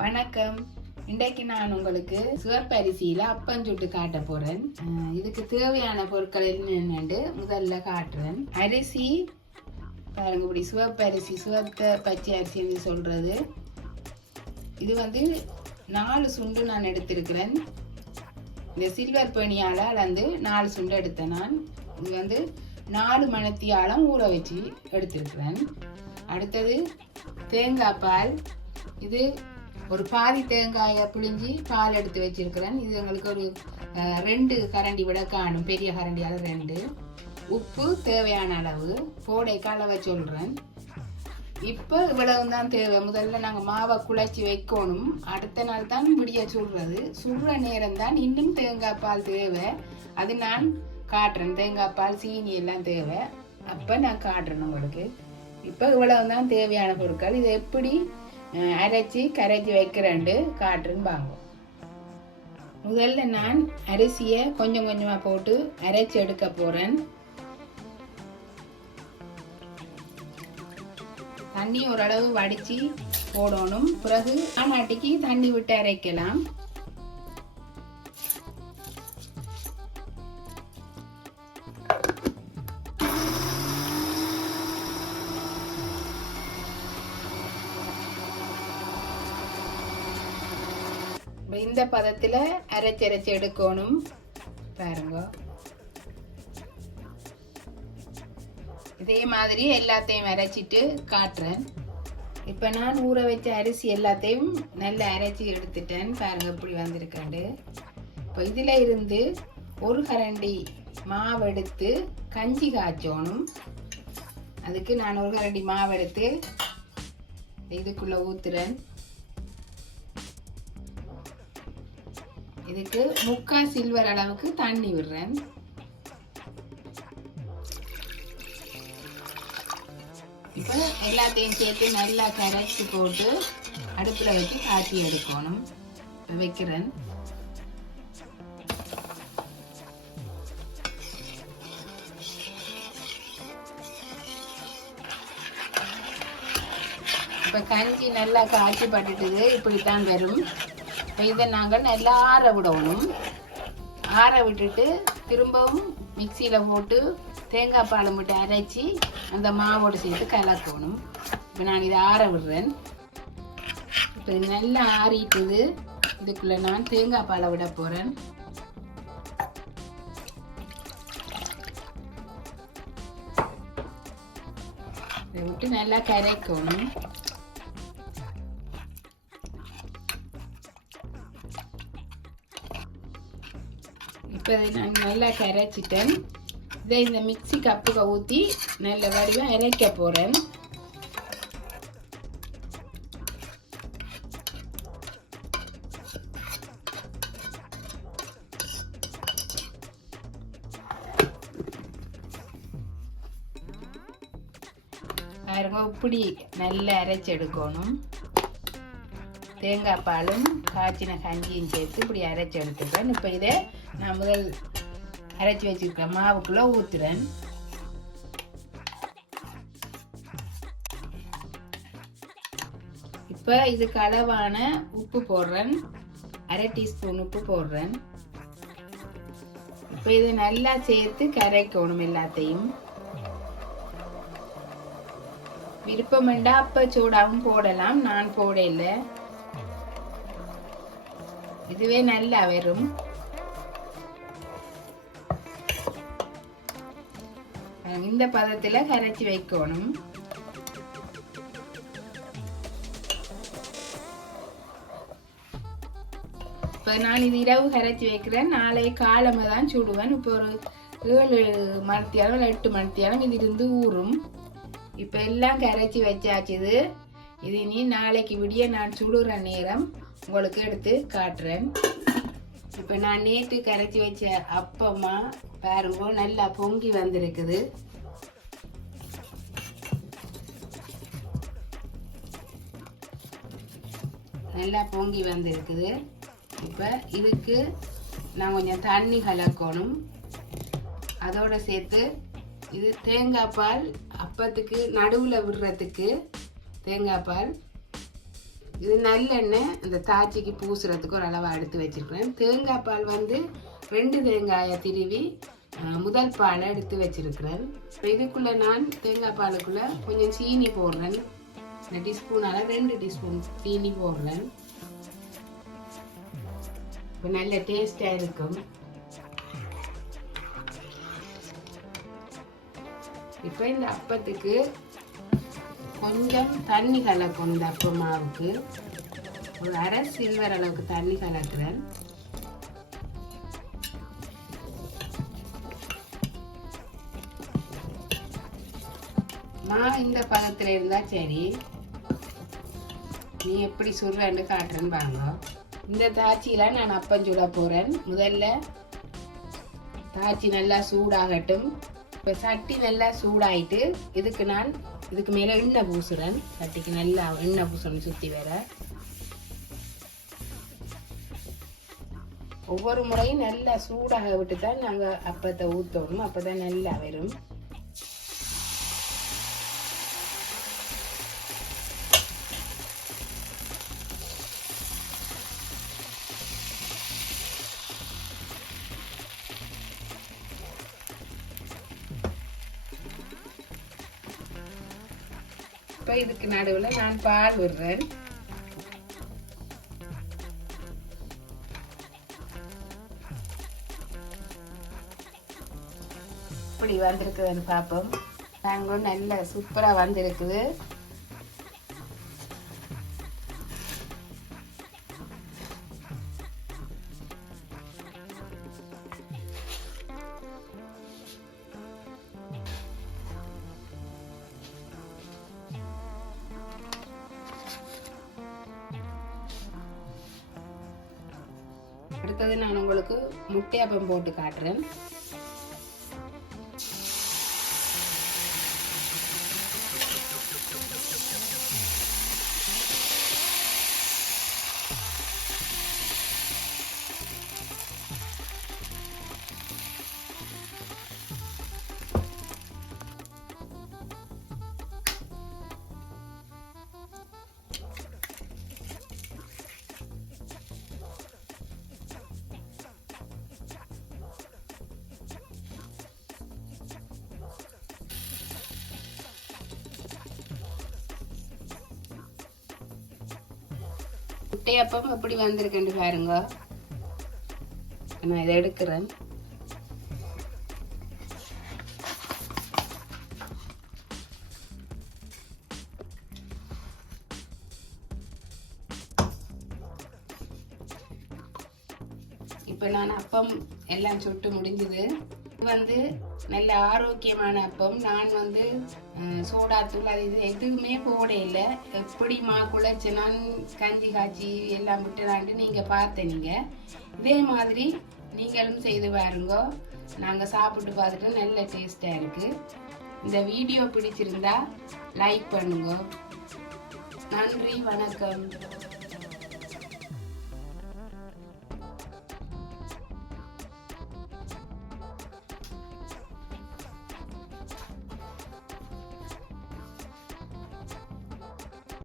வணக்கம். இன்றைக்கு நான் உங்களுக்கு சிவப்பரிசியில் அப்பம் சுட்டு காட்ட போகிறேன் இதுக்கு தேவையான பொருட்கள் என்னென்னு முதல்ல காட்டுறேன். அரிசி பாருங்க இப்படி சிவப்பரிசி சிவத்த பச்சை அரிசின்னு சொல்கிறது இது வந்து நாலு சுண்டு நான் எடுத்திருக்கிறேன். இந்த சில்வர் பணியால் அளந்து நாலு சுண்டு எடுத்தேன் நான். இது வந்து நாலு மணத்தியாலம் ஊற வச்சு எடுத்திருக்கிறேன். அடுத்தது தேங்காய் பால். இது ஒரு பாதி தேங்காயை பிழிஞ்சி பால் எடுத்து வச்சிருக்கிறேன். இது எங்களுக்கு ஒரு ரெண்டு கரண்டி விட காணும். பெரிய கரண்டியால் ரெண்டு. உப்பு தேவையான அளவு. போடைக்கு அளவை சொல்கிறேன் இப்போ இவ்வளவு தான் தேவை. முதல்ல நாங்கள் மாவை குழைச்சி வைக்கணும். அடுத்த நாள் தான் விடிய சுடுறது சுடுற நேரம் தான் இன்னும் தேங்காய் பால் தேவை. அது நான் காட்டுறேன். தேங்காய் பால் சீனி எல்லாம் தேவை. அப்போ நான் காட்டுறேன் உங்களுக்கு. இப்போ இவ்வளவு தான் தேவையான பொருட்கள். இதை எப்படி அரைச்சி கரைச்சி வைக்கிறேன்ட்டு காட்டுறேன்னு வாங்க முதல்ல நான் அரிசியை கொஞ்சம் கொஞ்சமாக போட்டு அரைச்சி எடுக்க போகிறேன் தண்ணி ஓரளவு வடித்து போடணும். பிறகு ஆமாட்டிக்கு தண்ணி விட்டு அரைக்கலாம். இந்த பதத்தில் அரைச்சி அரைச்சி எடுக்கணும். பாருங்க. இதே மாதிரி எல்லாத்தையும் அரைச்சிட்டு காட்டுறேன். இப்போ நான் ஊற வச்ச அரிசி எல்லாத்தையும் நல்லா அரைச்சி எடுத்துட்டேன். பாருங்க இப்படி வந்திருக்காண்டு. இப்போ இதில் இருந்து ஒரு கரண்டி மாவு எடுத்து கஞ்சி காய்ச்சணும். அதுக்கு நான் ஒரு கரண்டி மாவு எடுத்து இதுக்குள்ளே ஊத்துறேன். இதுக்கு முக்கால் சில்வர் அளவுக்கு தண்ணி விடுறேன். இப்போ எல்லாத்தையும் சேர்த்து நல்லா கரைச்சி போட்டு அடுப்பில் வச்சு காட்டி எடுக்கணும். வைக்கிறேன். இப்போ கஞ்சி நல்லா காய்ச்சி பட்டுட்டுது இப்படித்தான் வரும். இப்போ இதை நாங்கள் நல்லா ஆற விடணும். ஆற விட்டுட்டு திரும்பவும் மிக்சியில் போட்டு தேங்காய் பால் மட்டும் அரைச்சி அந்த மாவோடு சேர்த்து கலக்கணும். இப்போ நான் இதை ஆற விடுறேன். இப்போ இது நல்லா ஆறிட்டது. இதுக்குள்ளே நான் தேங்காய் பாலை விட போகிறேன் இதை விட்டு நல்லா கரைக்கணும். இப்போ இதை நான் நல்லா கரைச்சிட்டேன். இதை இந்த மிக்ஸி கப்புக்கு ஊற்றி நல்ல வடிவம் இறைக்க போகிறேன் பாருங்க இப்படி நல்லா அரைச்செடுக்கணும் எடுக்கணும். தேங்காய் பாலும் காய்ச்சின கஞ்சியும் சேர்த்து இப்படி அரைச்சி எடுத்துக்கிறேன். இப்போ இதை நான் முதல் அரைச்சி வச்சிருக்க மாவுக்குள்ளே ஊற்றுறேன் இப்போ இதுக்கு அளவான உப்பு போடுறேன். அரை டீஸ்பூன் உப்பு போடுறேன். இப்போ இதை நல்லா சேர்த்து கரைக்கணும் எல்லாத்தையும். விருப்பமெண்டா அப்ப சூடாவும் போடலாம். நான் போடல. இதுவே நல்லா வரும் இந்த பதத்துல கரைச்சி வைக்கணும். இப்போ நான் இது இரவு கரைச்சி வைக்கிறேன். நாளை காலமாக தான் சுடுவேன். இப்போ ஒரு ஏழு மணித்தியாலம் எட்டு மணித்தியாலம் இது இருந்து ஊறும். இப்போ எல்லாம் கரைச்சி வச்சாச்சு இது. இது இனி நாளைக்கு விடிய நான் சுடுற நேரம். உங்களுக்கு எடுத்து காட்டுறேன். இப்போ நான் நேற்று கரைச்சி வச்ச அப்பமா பாருங்க நல்லா பொங்கி வந்திருக்குது. நல்லா பொங்கி வந்திருக்குது. இப்போ இதுக்கு நான் கொஞ்சம் தண்ணி கலக்கணும். அதோடு சேர்த்து இது தேங்காய் பால் அப்பத்துக்கு நடுவில் விடுறதுக்கு தேங்காய் பால் இது நல்லெண்ணெய் இந்த தாச்சிக்கு பூசுறதுக்கு ஒரு அளவாக எடுத்து வச்சிருக்கிறேன். தேங்காய் பால் வந்து ரெண்டு தேங்காயை திருவி முதல் பாலை எடுத்து வச்சிருக்கிறேன். இப்போ இதுக்குள்ளே நான் தேங்காய் பாலுக்குள்ளே கொஞ்சம் சீனி போடுறேன். இந்த டீஸ்பூனால் ரெண்டு டீஸ்பூன் சீனி போடுறேன். இப்போ நல்ல டேஸ்டாக இருக்கும். இப்போ இந்த அப்பத்துக்கு கொஞ்சம் தண்ணி கலக்கணும் இந்த அப்ப மாவுக்கு. ஒரு அரை சில்வர் அளவுக்கு தண்ணி கலக்குறேன். மா இந்த பதத்தில் இருந்தா சரி. நீ எப்படி சுடுறேன்னு காட்டுறேன்னு வாங்க. இந்த தாச்சியில நான் அப்பம் சுட போறேன். முதல்ல தாச்சி நல்லா சூடாகட்டும். இப்போ சட்டி நல்லா சூடாயிட்டு இதுக்கு நான் இதுக்கு மேலே எண்ணெய் பூசுறேன். சட்டிக்கு நல்லா எண்ணெய் பூசணும் சுற்றி வேற. ஒவ்வொரு முறையும் நல்லா சூடாக விட்டு தான் நாங்கள் அப்பத்தை ஊற்றணும் அப்போ தான் நல்லா வரும் இப்போ இதுக்கு நடுவில் நான் பால் விடுறேன். இப்படி வந்திருக்குதுன்னு பார்ப்போம். நாங்களும் நல்ல சூப்பராக வந்திருக்குது. அடுத்தது நான் உங்களுக்கு முட்டையப்பம் போட்டு காட்டுறேன். முட்டையப்பம் எப்படி வந்திருக்குன்னு பாருங்க. நான் இதை எடுக்கிறேன். இப்போ நான் அப்பம் எல்லாம் சுட்டு முடிஞ்சுது. இது வந்து நல்ல ஆரோக்கியமான அப்பம். நான் வந்து சோடாத்தூள் அது இது எதுவுமே போட இல்லை. எப்படி மா நான் கஞ்சி காய்ச்சி எல்லாம் விட்டுலான்ட்டு நீங்கள் பார்த்த நீங்கள் இதே மாதிரி நீங்களும் செய்து பாருங்க. நாங்கள் சாப்பிட்டு பார்த்துட்டு நல்ல டேஸ்ட்டாக இருக்குது இந்த வீடியோ பிடிச்சிருந்தா லைக் பண்ணுங்க. நன்றி வணக்கம்.